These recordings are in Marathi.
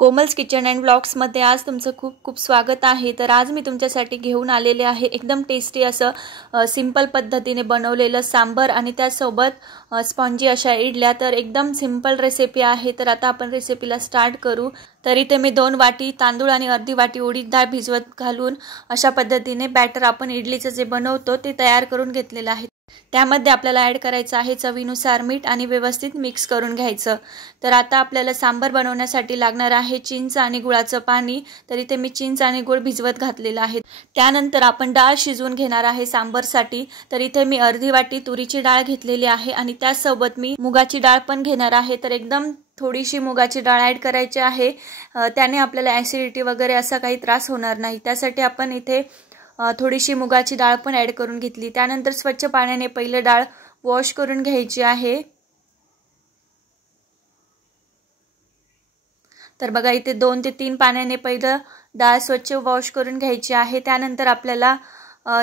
कोमल्स किचन अँड व्लॉग्समध्ये आज तुमचं खूप खूप स्वागत आहे। तर आज मी तुमच्यासाठी घेऊन आलेले आहे एकदम टेस्टी असं सिंपल पद्धतीने बनवलेलं सांबर आणि त्यासोबत स्पॉन्जी अशा इडल्या। तर एकदम सिंपल रेसिपी आहे। तर आता आपण रेसिपीला स्टार्ट करू। तर इथे मी 2 वाटी तांदूळ आणि अर्धी वाटी उडीद डाळ भिजवत घालून अशा पद्धतीने बॅटर आपण इडलीचं जे बनवतो ते तयार करून घेतलेलं आहे। त्यामध्ये आपल्याला ॲड करायचं आहे चवीनुसार मीठ आणि व्यवस्थित मिक्स करून घ्यायचं। तर आता आपल्याला सांबर बनवण्यासाठी लागणार आहे चिंच आणि गुळाचं पाणी। तर इथे मी चिंच आणि गुळ भिजवत घातलेलं आहे। त्यानंतर आपण डाळ शिजवून घेणार आहे सांबरसाठी। तर इथे मी अर्धी वाटी तुरीची डाळ घेतलेली आहे आणि त्यासोबत मी मुगाची डाळ पण घेणार आहे। तर एकदम थोडीशी मुगाची डाळ ॲड करायची आहे, त्याने आपल्याला ॲसिडिटी वगैरे असा काही त्रास होणार नाही। त्यासाठी आपण इथे थोडीशी मुगाची डाळ पण ॲड करून घेतली। त्यानंतर स्वच्छ पाण्याने पहिले डाळ वॉश करून घ्यायची आहे। तर बघा इथे 2 ते 3 पाण्याने पहिलं डाळ स्वच्छ वॉश करून घ्यायची आहे। त्यानंतर आपल्याला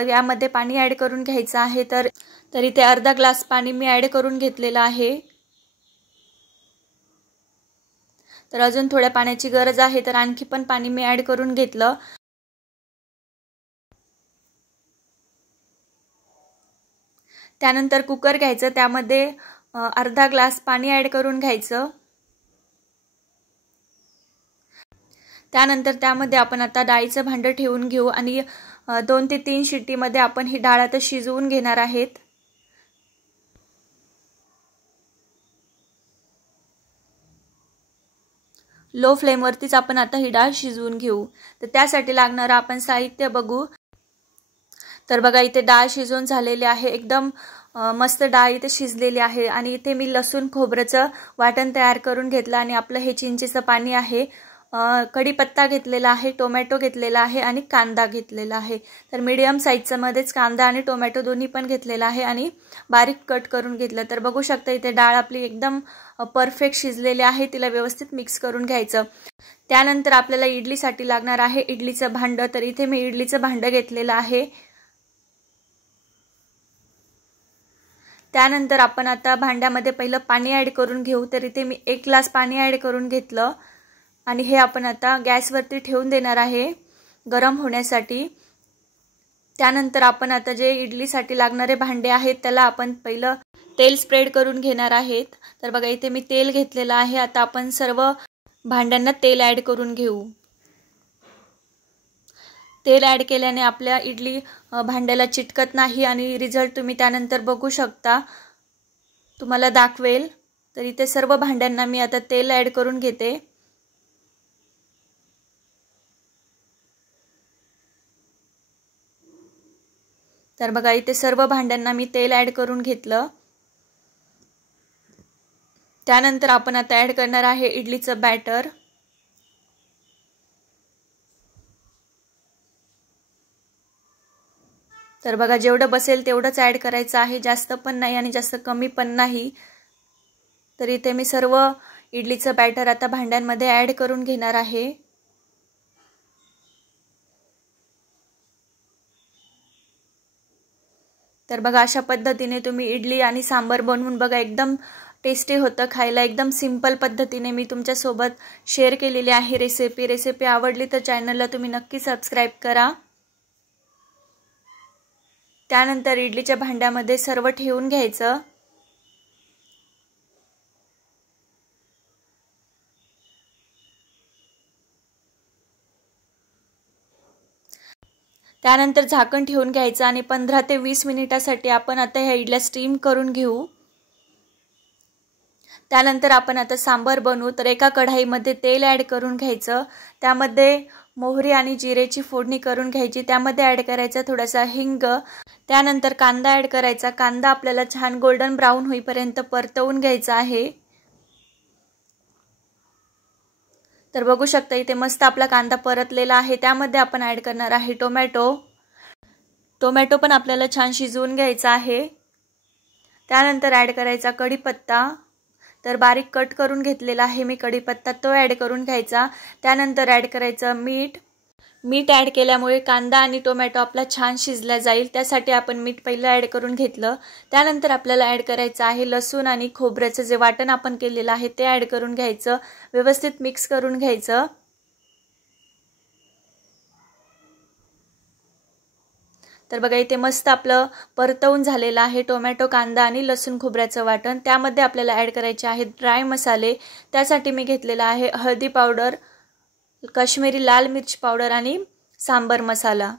यामध्ये पाणी ॲड करून घ्यायचं आहे। तर इथे अर्धा ग्लास पाणी मी ॲड करून घेतलेलं आहे। तर अजून थोड्या पाण्याची गरज आहे, तर आणखी पण पाणी मी ॲड करून घेतलं। त्यानंतर कुकर घ्यायचं, त्यामध्ये अर्धा ग्लास पाणी ॲड करून घ्यायचं। त्यानंतर त्यामध्ये आपण आता डाळीचं भांडं ठेवून घेऊ आणि 2 ते 3 शिट्टीमध्ये आपण ही डाळ आता शिजवून घेणार आहेत। लो फ्लेमवरतीच आपण आता ही डाळ शिजवून घेऊ। तर त्यासाठी लागणारं आपण साहित्य बघू। तर बघा इथे डाळ शिजवून झालेली आहे, एकदम मस्त डाळ इथे शिजलेली आहे। आणि इथे मी लसूण खोबऱ्याचं वाटण तयार करून घेतलं आणि आपलं हे चिंचेचं पाणी आहे, कढीपत्ता घेतलेला आहे, टोमॅटो घेतलेला आहे आणि कांदा घेतलेला आहे। तर मीडियम साईजचा मध्येच कांदा आणि टोमॅटो दोन्ही पण घेतलेला आहे आणि बारीक कट करून घेतलं। तर बघू शकता इथे डाळ आपली एकदम परफेक्ट शिजलेली आहे, तिला व्यवस्थित मिक्स करून घ्यायचं। त्यानंतर आपल्याला इडलीसाठी लागणार आहे इडलीचं भांडं। तर इथे मी इडलीचं भांडं घेतलेलं आहे। त्यानंतर आपण आता भांड्यामध्ये पहिलं पाणी ॲड करून घेऊ। तर इथे मी 1 ग्लास पाणी ॲड करून घेतलं आणि हे आपण आता गॅसवरती ठेवून देणार आहे गरम होण्यासाठी। त्यानंतर आपण आता जे इडलीसाठी लागणारे भांडे आहेत त्याला आपण पहिलं तेल स्प्रेड करून घेणार आहेत। तर बघा इथे मी तेल घेतलेलं आहे। आता आपण सर्व भांड्यांना तेल ॲड करून घेऊ। तेल ॲड केल्याने आपल्या इडली भांड्याला चिटकत नाही आणि रिझल्ट तुम्ही त्यानंतर बघू शकता, तुम्हाला दाखवेल। तर इथे सर्व भांड्यांना मी आता तेल ॲड करून घेते। तर बघा इथे सर्व भांड्यांना मी तेल ॲड करून घेतलं। त्यानंतर आपण आता ॲड करणार आहे इडलीचं बॅटर। तर बघा जेवढं बसेल तेवढंच ॲड करायचं आहे, जास्त पण नाही आणि जास्त कमी पण नाही। तर इथे मी सर्व इडलीचं बॅटर आता भांड्यांमध्ये ॲड करून घेणार आहे। तर बघा अशा पद्धतीने तुम्ही इडली आणि सांबर बनवून बघा, एकदम टेस्टी होतं खायला। एकदम सिंपल पद्धतीने मी तुमच्यासोबत शेअर केलेली आहे रेसिपी आवडली तर चॅनलला तुम्ही नक्की सबस्क्राईब करा। त्यानंतर इडलीच्या भांड्यामध्ये सर्व ठेवून घ्यायचं। त्यानंतर झाकण ठेवून घ्यायचं आणि 15 ते 20 मिनिटासाठी आपण आता ह्या इडल्या स्टीम करून घेऊ। त्यानंतर आपण आता सांबर बनवू। तर एका कढाईमध्ये तेल ॲड करून घ्यायचं, त्यामध्ये मोहरी आणि जिरेची फोडणी करून घ्यायची। त्यामध्ये ॲड करायचा थोडासा हिंग। त्यानंतर कांदा ॲड करायचा। कांदा आपल्याला छान गोल्डन ब्राऊन होईपर्यंत परतवून घ्यायचा आहे। तर बघू शकता इथे मस्त आपला कांदा परतलेला आहे। त्यामध्ये आपण ॲड करणार आहे टोमॅटो पण आपल्याला छान शिजवून घ्यायचा आहे। त्यानंतर ॲड करायचा कढीपत्ता। तर बारीक कट करून घेतलेला आहे मी कढीपत्ता, तो ॲड करून घ्यायचा। त्यानंतर ॲड करायचं मीठ मीठ ॲड केल्यामुळे कांदा आणि टोमॅटो आपला छान शिजला जाईल, त्यासाठी आपण मीठ पहिलं ॲड करून घेतलं। त्यानंतर आपल्याला ॲड करायचं आहे लसूण आणि खोबऱ्याचं जे वाटण आपण केलेलं आहे ते ॲड करून घ्यायचं, व्यवस्थित मिक्स करून घ्यायचं। तर बघा इथे मस्त आपलं परतवून झालेलं आहे टोमॅटो, कांदा आणि लसूण खोबऱ्याचं वाटण। त्यामध्ये आपल्याला ॲड करायचे आहेत ड्राय मसाले। त्यासाठी मी घेतलेला आहे हळदी पावडर, काश्मीरी लाल मिर्च पावडर आणि सांबर मसाला।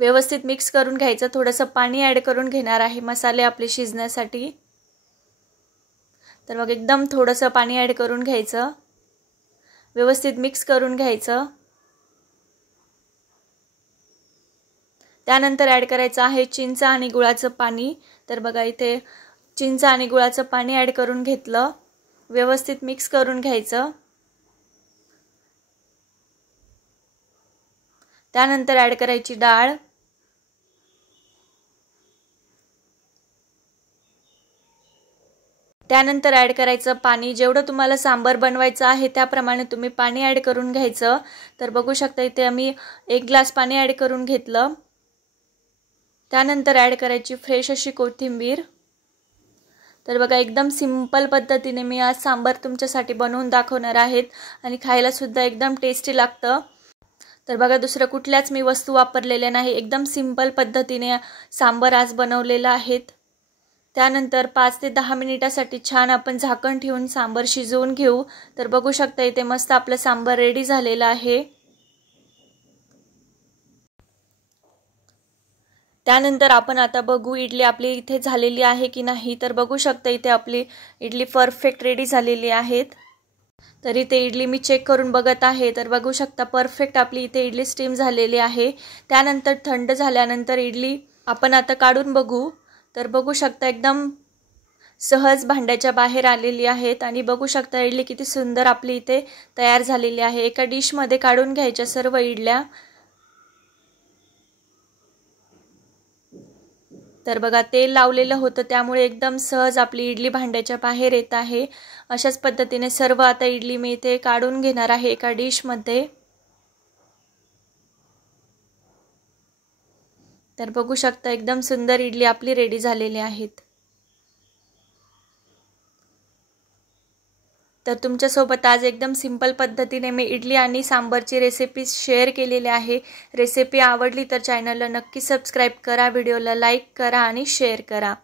व्यवस्थित मिक्स करून घ्यायचं। थोडंसं पाणी ॲड करून घेणार आहे मसाले आपले शिजण्यासाठी। तर मग एकदम थोडंसं पाणी ॲड करून घ्यायचं, व्यवस्थित मिक्स करून घ्यायचं। त्यानंतर ॲड करायचं आहे चिंच आणि गुळाचं पाणी। तर बघा इथे चिंच आणि गुळाचं पाणी ॲड करून घेतलं, व्यवस्थित मिक्स करून घ्यायचं। त्यानंतर ॲड करायची डाळ, त्यानंतर ॲड करायचं पाणी। जेवढं तुम्हाला सांबर बनवायचं आहे त्याप्रमाणे तुम्ही पाणी ॲड करून घ्यायचं। तर बघू शकता इथे आम्ही 1 ग्लास पाणी ॲड करून घेतलं। त्यानंतर ॲड करायची फ्रेश अशी कोथिंबीर। तर बघा एकदम सिंपल पद्धतीने मी आज सांबर तुमच्यासाठी बनवून दाखवणार आहेत आणि खायला सुद्धा एकदम टेस्टी लागतं। तर बघा दुसरं कुठल्याच मी वस्तू वापरलेल्या नाही, एकदम सिंपल पद्धतीने सांबर आज बनवलेलं आहे। त्यानंतर 5 ते 10 मिनिटासाठी छान आपण झाकण ठेवून सांबर शिजवून घेऊ। तर बघू शकता इथे मस्त आपलं सांबर रेडी झालेलं आहे। त्यानंतर आपण आता बघू इडली आपली इथे झालेली आहे की नाही। तर बघू शकता इथे आपली इडली परफेक्ट रेडी झालेली आहेत। तर इथे इडली मी चेक करून बघत आहे। तर बघू शकता परफेक्ट आपली इथे इडली स्टीम झालेली आहे। त्यानंतर थंड झाल्यानंतर इडली आपण आता काढून बघू। तर बघू शकता एकदम सहज भांड्याच्या बाहेर आलेली आहेत आणि बघू शकता इडली किती सुंदर आपली इथे तयार झालेली आहे। एका डिशमध्ये काढून घ्यायच्या सर्व इडल्या। तर बघा तेल लावलेलं होतं त्यामुळे एकदम सहज आपली इडली भांड्याच्या बाहेर येत आहे। अशाच पद्धतीने सर्व आता इडली मी इथे काढून घेणार आहे एका डिशमध्ये। तर बघू शकता एकदम सुंदर इडली आपली रेडी झालेली आहेत। तर तुमच्यासोबत आज एकदम सिंपल पद्धतीने मी इडली आणि सांबरची रेसिपी शेअर केलेली आहे। रेसिपी आवडली तर चॅनलला नक्की सबस्क्राईब करा, व्हिडिओला लाईक करा आणि शेअर करा।